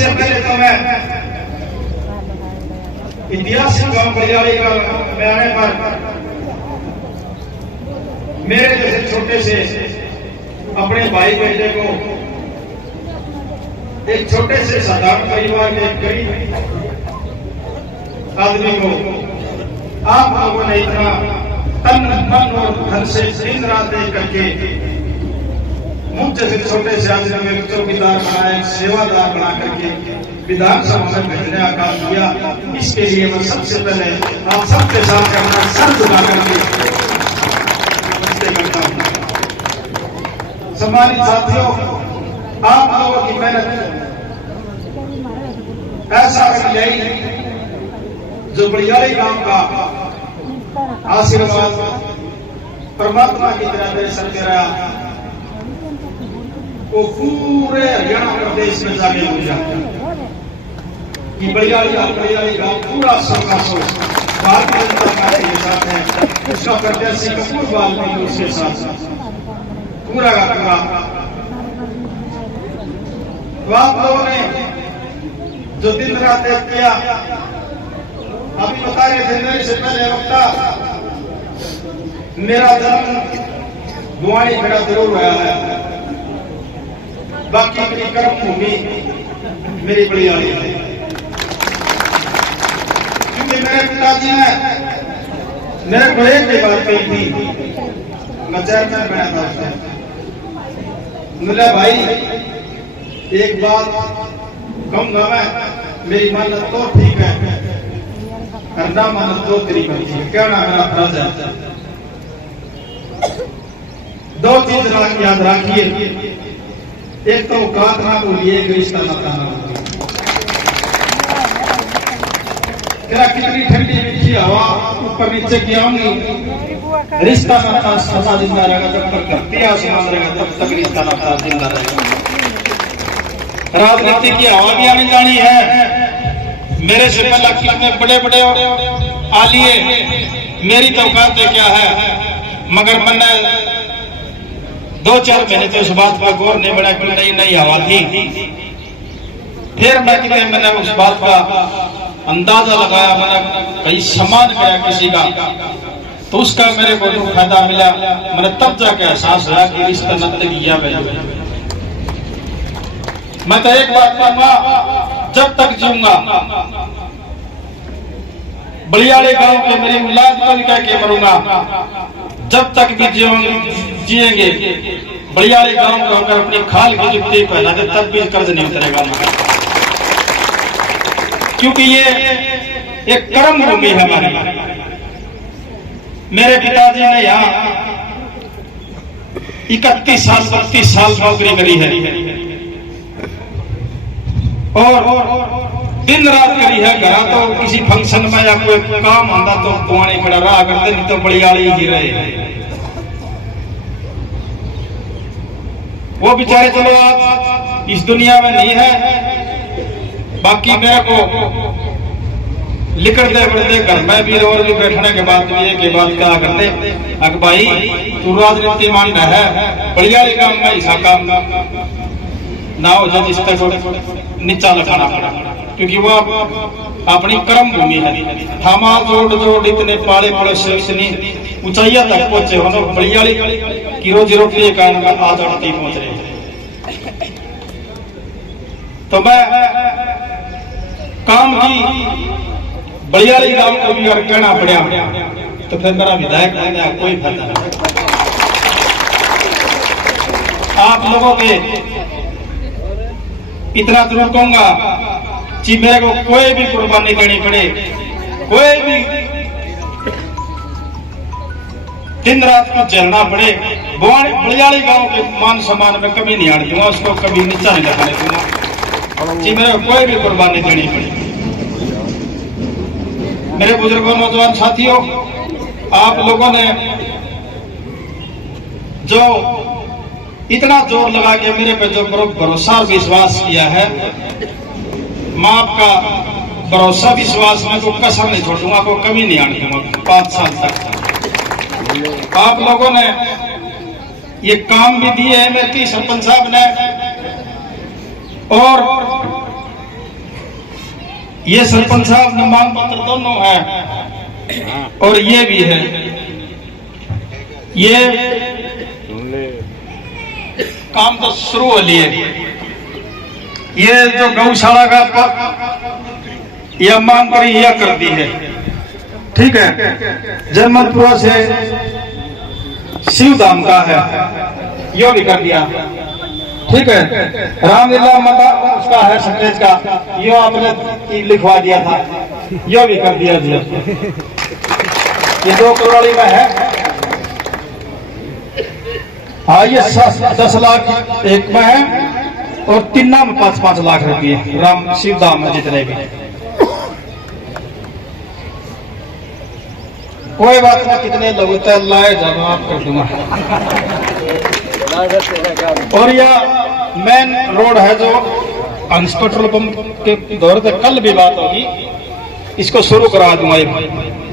सबसे पहले तो मैं इतिहास गांव बलियाड़ी का में आने पर मेरे जैसे छोटे से अपने भाई बेटे को, एक छोटे से साधारण परिवार के गरीब आदमी को आप लोगों ने इतना तन मन और धन से दिन रात देख करके मुझ जैसे छोटे से आदमी में चौकीदार बनाया, सेवादार बना करके विधानसभा में भेजने का काम किया। इसके लिए मैं सबसे पहले आप सबके साथ अपना सर झुका करके नमस्ते करता हूं। सम्मानित साथियों, आप लोगों की मेहनत ऐसा रही जो बलियाड़ी गांव का आशीर्वाद परमात्मा की तरह मेरे सर पे रहा, वो पूरे हरियाणा प्रदेश में जाके पूजा कि बलियाड़ी गांव पूरा सबका सोच भारतीय जनता पार्टी के साथ है। उसका प्रत्याशी कपूर वाल्मीकि उसके साथ पूरा का पूरा। तो आप लोगों ने जो दिन रात एक किया, अभी बता रहे थे मेरे से पहले वक्ता, मेरा जन्म बुआनी खड़ा जरूर हुआ है, बाकी मेरी कर्म भूमि मेरी बलियाड़ी है। क्योंकि मेरे पिताजी ने मेरे को एक ही बात कही थी, मैं चेयरमैन बना था उस टाइम। बोला भाई एक बात कहूंगा मैं, मेरी मानत तो ठीक है, करना मानत तो तेरी मर्जी है, कहना मेरा फर्ज है। दो चीज याद रखिए, एक तो औकात ना भूलिए, एक रिश्ता नाता ना भूलिए। तेरा कितनी ठंडी मीठी हवा ऊपर नीचे की आऊंगी, रिश्ता नाता सदा जिंदा रहेगा। जब तक धरती आसमान रहेगा तब तक रिश्ता नाता जिंदा रहेगा। राजनीति की हवा भी आनी जानी है। मेरे से पहले कितने बड़े बड़े आलिए मेरी तो औकात क्या है, मगर मैंने 2-4 महीने तो इस बात पर गौर नहीं बना कि नई नई हवा थी। फिर मैंने उस बात का अंदाजा लगाया, मैंने कहीं सम्मान किया किसी का, तो उसका मेरे को जो फायदा मिला, मैंने तब जाके एहसास हुआ कि रिश्ता नाते की यह वैल्यू। मैं तो एक बात कहूंगा, जब तक जीऊंगा बलियाड़ी गांव के मेरी औलाद बन के मरूंगा। जब तक भी जिएंगे बलियाड़ी गांव को होकर अपनी खाल की जुत्ती पहना दे, तब भी कर्ज नहीं उतरेगा। क्योंकि ये एक कर्म भूमि है हमारी। मेरे पिताजी ने यहाँ 31 साल 32 साल नौकरी करी है और दिन रात करी है। घर तो किसी फंक्शन में या कोई काम आंदा तो पुआने खड़ा रहा करते, नहीं तो बलियाड़ी ही रहे। वो बेचारे चलो आज इस दुनिया में नहीं है, बाकी मेरे को लिखते पढ़ते घर में भी रोज भी बैठने के बाद भी एक बात क्या करते, अगर भाई तू राजनीति मान रहा है, बलियाड़ी काम में ऐसा काम ना हो जाए जिसका नीचा लगाना पड़ा। क्योंकि वो अपनी कर्म भूमि है। थामा जोड़ जोड़ इतने पाले पड़े से इतनी ऊंचाइया तक पहुंचे हो, बलियाड़ी की रोजी रोटी के कारण आज अड़ती पहुंच रही है। तो मैं काम की बलियाड़ी गांव को भी अगर कहना पड़ा तो फिर मेरा विधायक होने का कोई फायदा नहीं। आप लोगों के इतना जरूर कहूंगा कि मेरे को कोई भी कुर्बानी देनी पड़े, कोई भी दिन रात को झेलना पड़े, बलियाड़ी गांव के मान सम्मान में कभी नहीं आने दूंगा, उसको कभी नीचा नहीं लगाने दूंगा कि मेरे को कोई भी कुर्बानी देनी पड़े। मेरे बुजुर्गों नौजवान साथियों, आप लोगों ने जो इतना जोर लगा के मेरे पे जो भरोसा और विश्वास किया है, मैं आपका भरोसा विश्वास में को कसर नहीं छोड़ूंगा, को कमी नहीं आने दूंगा। 5 साल तक आप लोगों ने ये काम भी दिए हैं मेरे सरपंच साहब ने, और ये सरपंच साहब नामांकन पत्र दोनों है और ये भी है। ये काम तो शुरू हो लिए। ये जो गौशाला का यह मांग करी यह कर दी है, ठीक है। जन्मतपुरा से शिवधाम का है, यो भी कर दिया, ठीक है। रामलीला माता उसका है सटेज का, यो आपने लिखवा दिया था, यो भी कर दिया जी। ये 2 करोड़ का है। हाँ, ये 10 लाख एक में है और 3 में 5-5 लाख रुपये राम शिवधाम में जितने भी। कोई बात नहीं, कितने लोग लाए जवाब कर दूंगा। और यह मेन रोड है जो अंश पेट्रोल पंप के दौर तक कल भी बात होगी, इसको शुरू करा दूंगा।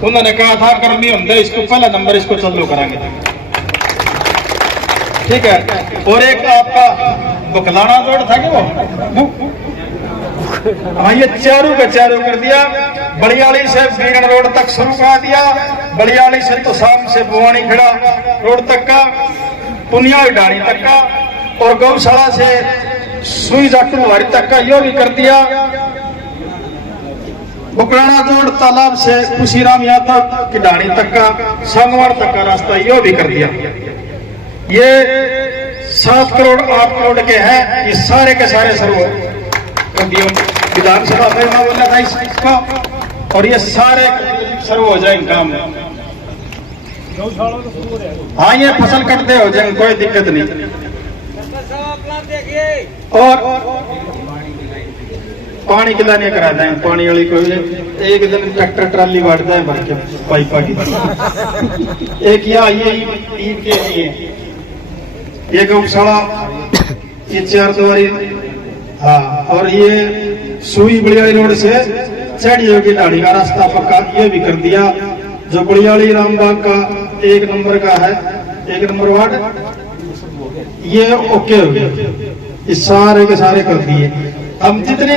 उन्होंने कहा था गर्मी होंगे इसको पहला नंबर इसको चालू कराएंगे, ठीक है। और एक आपका बुकलाना रोड था कि वो, हाँ, ये चारों का चारों कर दिया। बड़ियाली से बीगन रोड तक शुरू करा दिया, बड़ियाली से तो शाम से बुवानी खेड़ा रोड तक का, पुनिया डाणी तक का, और गौशाला से सुई जाटूवारी तक का यो भी कर दिया। बुकलाना रोड तालाब से खुशीराम यादव की डाणी तक का, संगवार तक का रास्ता यो भी कर दिया। ये 7 करोड़ 8 करोड़ के हैं, ये सारे के सारे सर्व कर दिए। विधानसभा में बोला था इसका, और ये सारे सर्व हो जाएंगे काम। हाँ, ये फसल कटते हो जाएंगे, कोई दिक्कत नहीं। और पानी खिलाने करा दें, पानी वाली को एक दिन ट्रैक्टर ट्राली बांटता है भर के पाइपा की। एक ये ईद के लिए ये गौशाला, ये 4 द्वारी, हाँ, और ये सुई बड़ियाली रोड से चढ़ियों की डाड़ी का रास्ता पक्का ये भी कर दिया। जो बड़ियाली रामबाग का 1 नंबर का है, 1 नंबर वार्ड, ये ओके हो गया। ये सारे के सारे कर दिए। हम जितने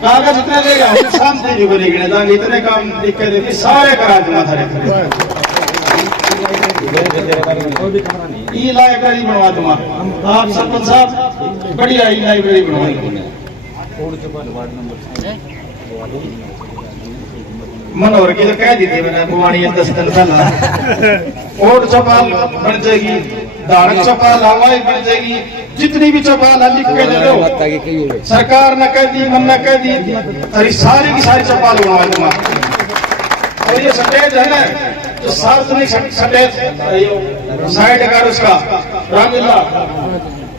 कागज जितने ले गए शाम से भी बनेंगे ताकि इतने काम दिक्कत देती सारे करा दूंगा था। ये लाइब्रेरी बनवा दूंगा आप सरपंच साहब, बढ़िया ही लाइब्रेरी बनवाएंगे। मनोहर की तो कह दी थी मैंने, बुवानी 10 दिन पहला। और चौपाल बन जाएगी, धारक चौपाल हवाई बन जाएगी, जितनी भी चौपाल है लिख के दे दो। सरकार ने कह दी, मन ने कह दी, अरे सारी की सारी चौपाल बनवा दूंगा। और ये सटेज है ना, जो सार्वजनिक सटेज साइड अगर उसका रामलीला,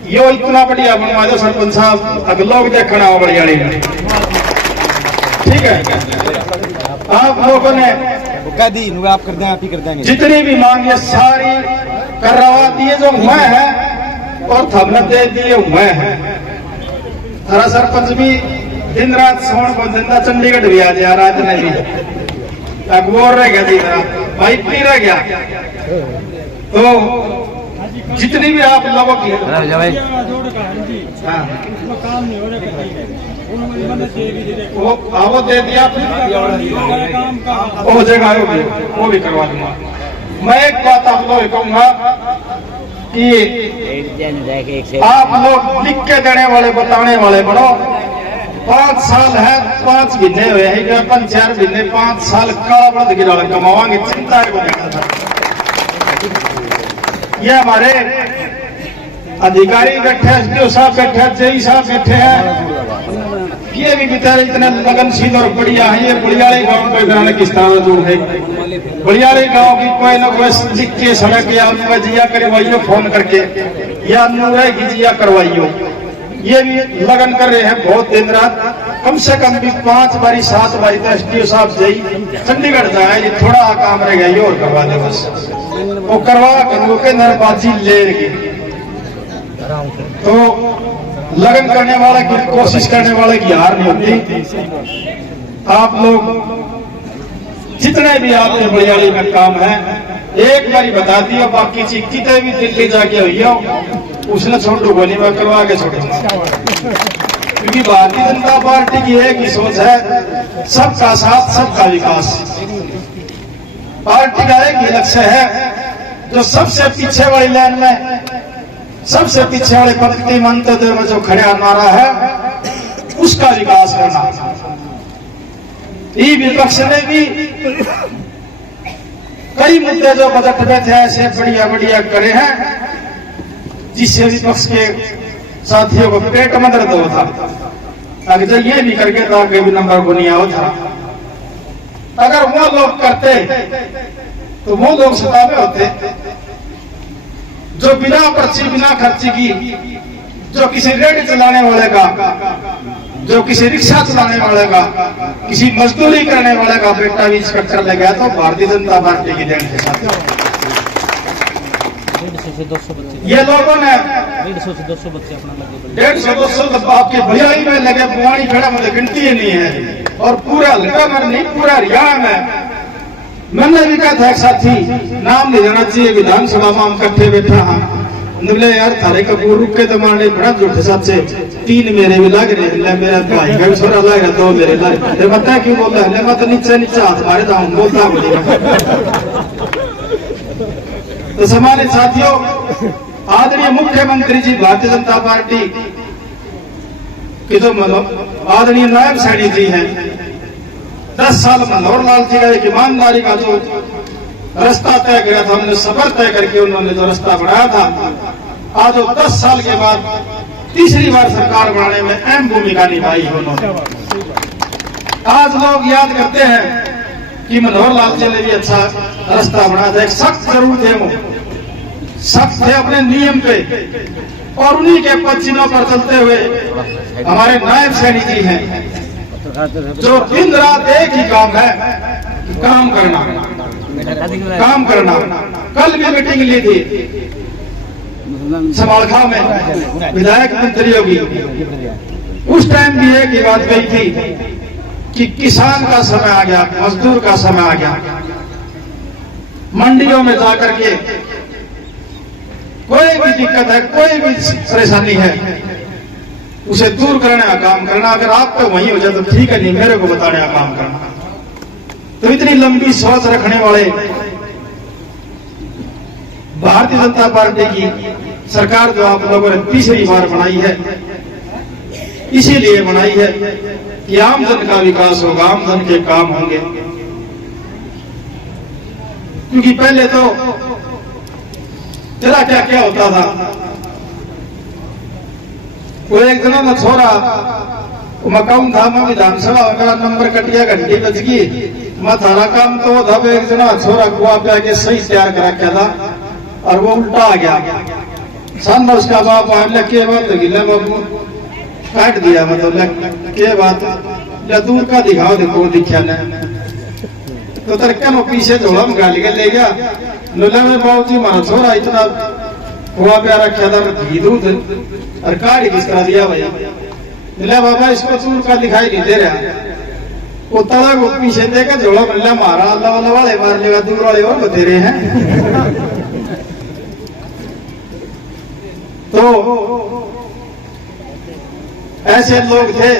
यो इतना बढ़िया बनवा दो सरपंच साहब, अगर लोग देखना हो बड़ियाली में, ठीक है। आप लोगों ने कह दी, आप कर दें, आप ही कर देंगे। जितनी भी मांगे सारी करवा दिए जो हुए हैं, और थमने दे दिए हुए हैं। हरा सरपंच भी दिन रात सोन को जिंदा चंडीगढ़ भी आ जा रात में भी अखबार रह गया, दिन रात बाइक भी रह गया। तो जितनी भी आप लोगों की वो दे दिया, वो जगह वो भी करवा दूंगा। मैं एक बात आप लोग कहूंगा कि आप लोग लिख के देने वाले, बताने वाले बनो। 5 साल है, 5 महीने हुए हैं, 4 महीने 5 साल काला बड़द गिरा कमावांगे, चिंता है। ये हमारे अधिकारी बैठे, एसडीओ साहब बैठे, जेई साहब बैठे हैं, ये भी बेचारे इतना लगनशील और बढ़िया है। ये बड़ियाली गांव को कराने किस तरह दूर है, बड़ियाली गांव की कोई ना कोई लिख के सड़क या उनमें जिया करवाइयो, फोन करके या नूरे की जिया करवाइयो। ये भी लगन कर रहे हैं बहुत दिन रात, कम से कम भी 5 बारी 7 बारी तो एसडीओ साहब जेई चंडीगढ़ जाए, ये थोड़ा काम रह गया, ये और करवा दे बस। वो करवा के नरबाजी ले गई। तो लगन करने वाले की, कोशिश करने वाले की हार नहीं होती। आप लोग जितने भी आपके बड़ियाली में काम है, एक बारी बता दिया, बाकी चीज कितने भी दिल्ली जाके हुई हो, उसने छोटू गोली में करवा के छोड़ूंगा। क्योंकि भारतीय जनता पार्टी की एक ही सोच है, सबका साथ सबका विकास। पार्टी का एक ही लक्ष्य है, जो सबसे पीछे वाली लाइन में, सबसे पीछे वाले पंक्ति मंत्र में जो खड़ा नारा है, उसका विकास करना। ये विपक्ष ने भी कई मुद्दे जो बजट में थे ऐसे बढ़िया बढ़िया करे हैं, जिससे विपक्ष के साथियों को पेट में दर्द होता। अगर ये भी करके तो आगे भी नंबर को नहीं होता। अगर वो लोग करते तो वो लोग सत्ता में होते जो बिना पर्ची बिना खर्ची की, जो किसी रेडी चलाने वाले का, जो किसी रिक्शा चलाने वाले का, किसी मजदूरी करने वाले का बेटा भी इंस्पेक्टर ले गया, तो भारतीय जनता पार्टी की देन के साथ। 150 से 200 बच्चे, ये लोगों ने 150 से 200 बच्चे अपना लगे, 150-200 आपके भैया ही में लगे, बुआनी खड़ा मतलब गिनती ही नहीं है। और पूरा हल्का में नहीं, पूरा हरियाणा में मैंने भी कहा था एक साथी, नाम नहीं देना चाहिए, विधानसभा में हम इकट्ठे बैठा हाँ, बोले यार थारे कपूर रुक के तो मारने बड़ा झूठे साथ से 3 मेरे भी लग रहे, मेरा भाई का भी छोरा लग रहा, 2 मेरे लग रहे। बता क्यों बोलता है, मैं तो नीचे नीचे हाथ मारे था, बोलता बोलेगा। तो सम्मानित साथियों, आदरणीय मुख्यमंत्री जी भारतीय जनता पार्टी के जो आदरणीय नायब सैनी जी हैं, 10 साल मनोहर लाल जी का एक ईमानदारी का जो रास्ता तय किया था, हमने सफर तय करके उन्होंने जो रास्ता बनाया था, आज वो 10 साल के बाद तीसरी बार सरकार बनाने में अहम भूमिका निभाई है उन्होंने। आज लोग याद करते हैं कि मनोहर लाल जी ने भी अच्छा रास्ता बनाया था। एक सख्त जरूर थे, वो सख्त थे अपने नियम पे, और उन्हीं के पद पर चलते हुए हमारे नायब सैनी जी हैं, जो दिन रात एक ही काम है, काम करना, काम करना। कल भी मीटिंग ली थी समालखा में विधायक मंत्रियों की, उस टाइम भी एक ही बात कही थी कि किसान का समय आ गया, मजदूर का समय आ गया। मंडियों में जाकर के कोई भी दिक्कत है, कोई भी परेशानी है, उसे दूर करने का काम करना। अगर आपको वहीं हो जाए तो ठीक है, नहीं मेरे को बताने का काम करना। तो इतनी लंबी सोच रखने वाले भारतीय जनता पार्टी की सरकार जो आप लोगों ने तीसरी बार बनाई है, इसीलिए बनाई है कि आम जन का विकास होगा, आम जन के काम होंगे। क्योंकि पहले तो जरा क्या क्या होता था, वो एक जना ना छोरा मकाऊ था, मैं विधानसभा मेरा नंबर कटिया, घंटी बज गई, मैं थारा काम तो था। एक जना छोरा कुआ पे आके सही तैयार कर रखा था, और वो उल्टा आ गया। सन उसका बाप आने के बात गिला बाबू काट दिया, मतलब के बात या दूर का दिखाओ, देखो दिखा न तो तरक्या वो पीछे थोड़ा गाल के ले गया। लोला में बाबू जी मारा छोरा इतना हुआ प्यार रखा था, घी दूध और काट किस तरह दिया भैया। मिला बाबा इसको दूर का दिखाई नहीं दे रहा, वो तला को पीछे देखा झोला मिला मारा, अल्लाह वाला वाले मार लेगा, दूर वाले और बतेरे हैं। तो ऐसे लोग थे।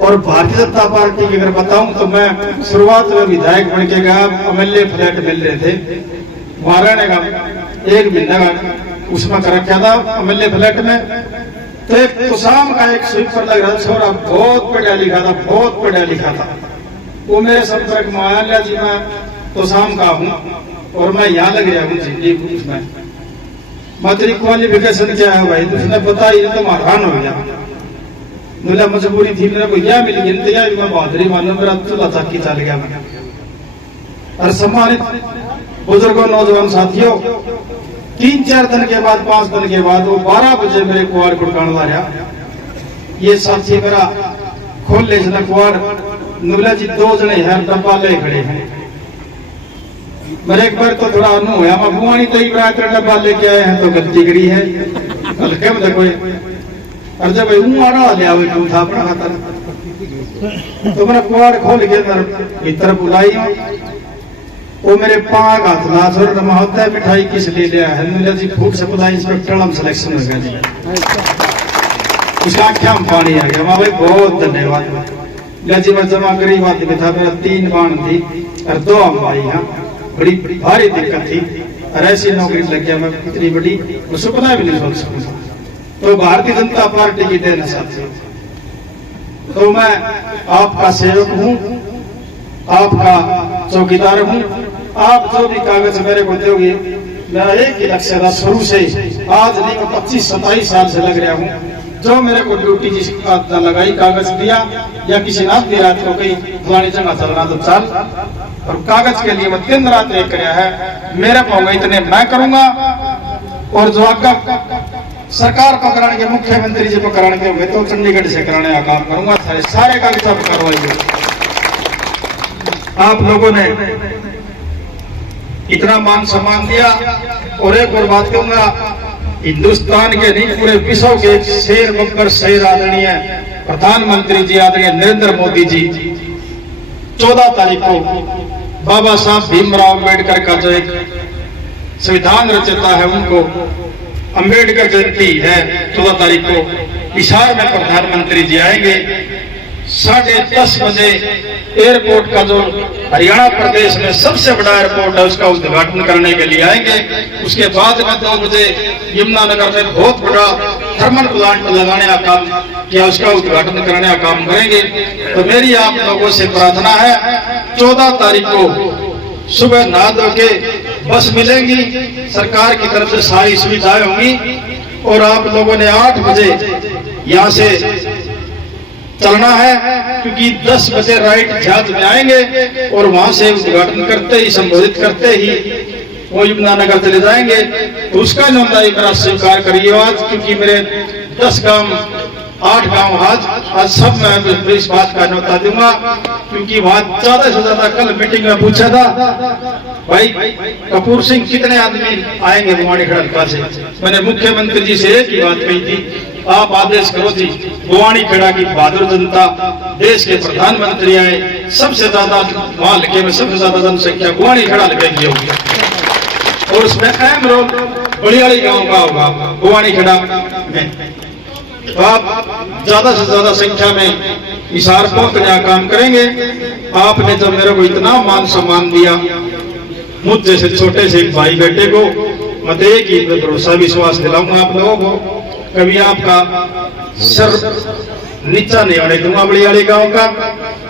और भारतीय जनता पार्टी की अगर बताऊं तो मैं शुरुआत में विधायक बन के गया, एमएलए फ्लैट मिल रहे थे, वहां रहने का एक महीना का उसमें कर रखा था एमएलए फ्लैट में। तो एक तो शाम का एक स्वीपर लग रहा था, छोरा बहुत पढ़ा लिखा था, बहुत पढ़ा लिखा था। वो मेरे संपर्क में आया, जी मैं तो शाम का हूँ और मैं यहाँ लग रहा हूँ जी में, मैं तेरी क्वालिफिकेशन क्या है भाई? उसने बताई तो मैं हैरान हो गया। बोला मजबूरी थी, मेरे को यह मिल गई, मैं बहादुरी मानो, मेरा चूल्हा चाकी चल गया। और सम्मानित बुजुर्गों, नौजवान साथियों, 3-4 दिन के बाद, 5 दिन के बाद वो 12 बजे मेरे कुआर गुड़कान ला रहा। ये साथी मेरा खोल ले कुआर, नुला जी 2 जने हैं, डब्बा ले खड़े हैं। मेरे एक बार तो थोड़ा अनु हुआ, मैं बुआनी तई डब्बा लेके आए हैं तो गलती करी है, हल्के में देखो। और जब आड़ा लिया हुआ था अपना खाता, तो मैंने कुआर खोल के भीतर बुलाई, वो मेरे पाँव हाथ ला छोड़ रमा होता है, मिठाई किस लिए लिया है? मिला जी फूड सप्लाई इंस्पेक्टर हम सिलेक्शन हो गया जी। उसका आख्या में पानी आ गया, भाई बहुत धन्यवाद। लजी में जमा गरीब आदमी था, मेरा 3 बाण थी और 2 भाई। यहाँ बड़ी भारी दिक्कत थी और ऐसी नौकरी लग गया मैं इतनी बड़ी, वो सपना भी नहीं सोच सकता। तो भारतीय जनता पार्टी की देन साथी, तो मैं आपका सेवक हूँ, आपका चौकीदार हूँ। आप जो भी कागज मेरे को दोगे, मेरा एक ही लक्ष्य था शुरू से, आज नहीं मैं 25-27 साल से लग रहा हूँ। जो मेरे को ड्यूटी जिसका लगाई, कागज दिया या किसी रात की रात को कहीं फलानी जगह चलना तो चल, और कागज के लिए मैं दिन रात एक कराया है। मेरे पाऊंगा इतने मैं करूंगा, और जो आगे सरकार पकड़ाने के, मुख्यमंत्री जी पकड़ाने के होंगे तो चंडीगढ़ से कराने का काम करूंगा। सारे कागज आप कार्रवाई। आप लोगों ने इतना मान सम्मान दिया, और एक और बात कहूंगा, हिंदुस्तान के नहीं पूरे विश्व के एक शेर बब्बर शेर आदरणीय प्रधानमंत्री जी आदरणीय नरेंद्र मोदी जी 14 तारीख को बाबा साहब भीमराव अम्बेडकर का जो एक संविधान रचयिता है, उनको अम्बेडकर जयंती है 14 तारीख को, हिसार में प्रधानमंत्री जी आएंगे। 10:30 बजे एयरपोर्ट का जो हरियाणा प्रदेश में सबसे बड़ा एयरपोर्ट है, उसका उद्घाटन करने के लिए आएंगे। उसके बाद में 2 बजे यमुनानगर में बहुत बड़ा थर्मल प्लांट लगाने का काम किया, उसका उद्घाटन करने का काम करेंगे। तो मेरी आप लोगों से प्रार्थना है, 14 तारीख को सुबह नहा धो के बस मिलेंगी, सरकार की तरफ से सारी सुविधाएं होंगी, और आप लोगों ने 8 बजे यहाँ से चलना है, क्योंकि 10 बजे राइट जहाज में आएंगे, और वहां से उद्घाटन करते ही, संबोधित करते ही वो यमुनानगर चले जाएंगे। तो उसका ईमानदारी मेरा स्वीकार करिए आज, क्योंकि मेरे 10 गांव 8 गांव आज सब मैं इस बात का न्योता दूंगा, क्योंकि वहां ज्यादा से ज्यादा कल मीटिंग में पूछा था, भाई कपूर सिंह कितने आदमी आएंगे भवानी खेड़ा से। मैंने मुख्यमंत्री जी से एक ही बात कही थी, आप आदेश करो जी, भवानी खेड़ा की बहादुर जनता, देश के प्रधानमंत्री आए, सबसे ज्यादा वहां हल्के में सबसे ज्यादा जनसंख्या भवानी खेड़ा हल्के की होगी, और उसमें अहम रोल बलियाड़ी गांव का होगा भवानी खेड़ा में। तो आप ज्यादा से ज्यादा संख्या में हिसार पहुंचने का काम करेंगे। आपने जब मेरे को इतना मान सम्मान दिया, मुझ जैसे छोटे से भाई बेटे को, मैं एक ही भरोसा विश्वास दिलाऊंगा आप लोगों को, कभी आपका सर नीचा नहीं होने दूंगा बलियाड़ी गांव का।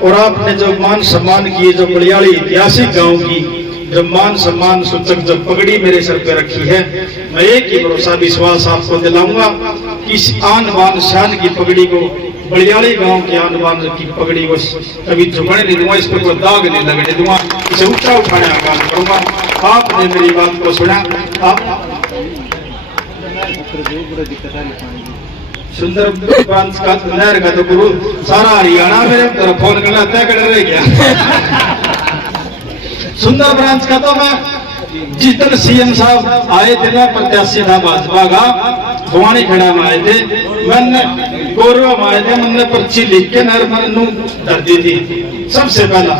और आपने जो मान सम्मान किए, जो बलियाड़ी ऐतिहासिक गांव की जो मान सम्मान सूचक जो पगड़ी मेरे सर पे रखी है, मैं एक ही भरोसा विश्वास आपको दिलाऊंगा कि इस आन बान शान की पगड़ी को, बलियाड़ी गांव के आन बान की पगड़ी को कभी झुकने नहीं दूंगा, इस पर कोई दाग नहीं लगने दूंगा, इसे ऊंचा उठाने का काम करूंगा। आपने मेरी बात को सुना, आप सुंदर ब्रांच का नहर का तो गुरु सारा हरियाणा मेरे तरफ फोन करना तय कर रह गया। सुंदर ब्रांच का तो मैं जिस दिन सीएम साहब आए थे ना, प्रत्याशी था भाजपा का, भवानी खेड़ा में आए थे, मैंने गौरव में आए थे, मैंने पर्ची लिख के नहर में धर दी थी सबसे पहला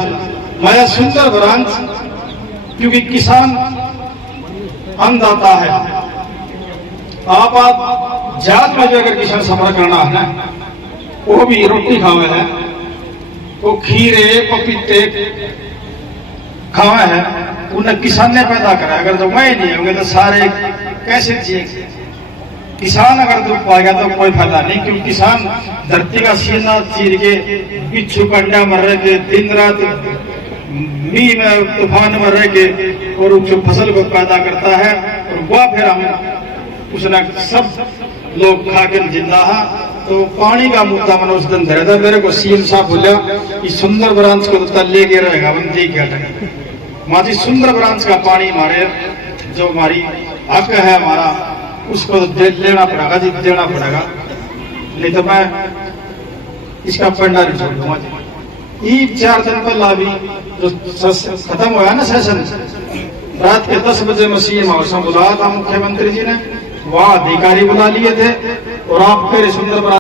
मैं सुंदर ब्रांच, क्योंकि किसान अन्नदाता है। आप जात में भी अगर किसान सफर करना है ना, वो भी रोटी खावे है, वो खीरे पपीते खावे है, उन्हें किसान ने पैदा करा। अगर तो मैं नहीं होंगे तो सारे कैसे जिए। किसान अगर दुख पाएगा तो कोई फायदा नहीं, क्योंकि किसान धरती का सीना चीर के बिच्छू कंडा मर रहे थे, दिन रात मीह में तूफान में रह के, और जो फसल को पैदा करता है, और वह फिर हम उसने सब लोग खा के जिंदा है। तो पानी का मुद्दा मैंने उस दिन धरा था, मेरे को सीएम साहब बोला कि सुंदर ब्रांच को तो ले के रहेगा बंदी क्या माजी, सुंदर ब्रांच का पानी हमारे जो हमारी हक है हमारा, उसको तो लेना पड़ेगा जी, देना पड़ेगा, नहीं तो मैं इसका पंडा नहीं छोड़ दूंगा। 4 दिन पहला अभी जो खत्म हुआ ना सेशन, रात के 10 बजे में सीएम हाउस में बुलाया था मुख्यमंत्री जी ने, वहां अधिकारी बुला लिए थे, और आप फिर सुंदर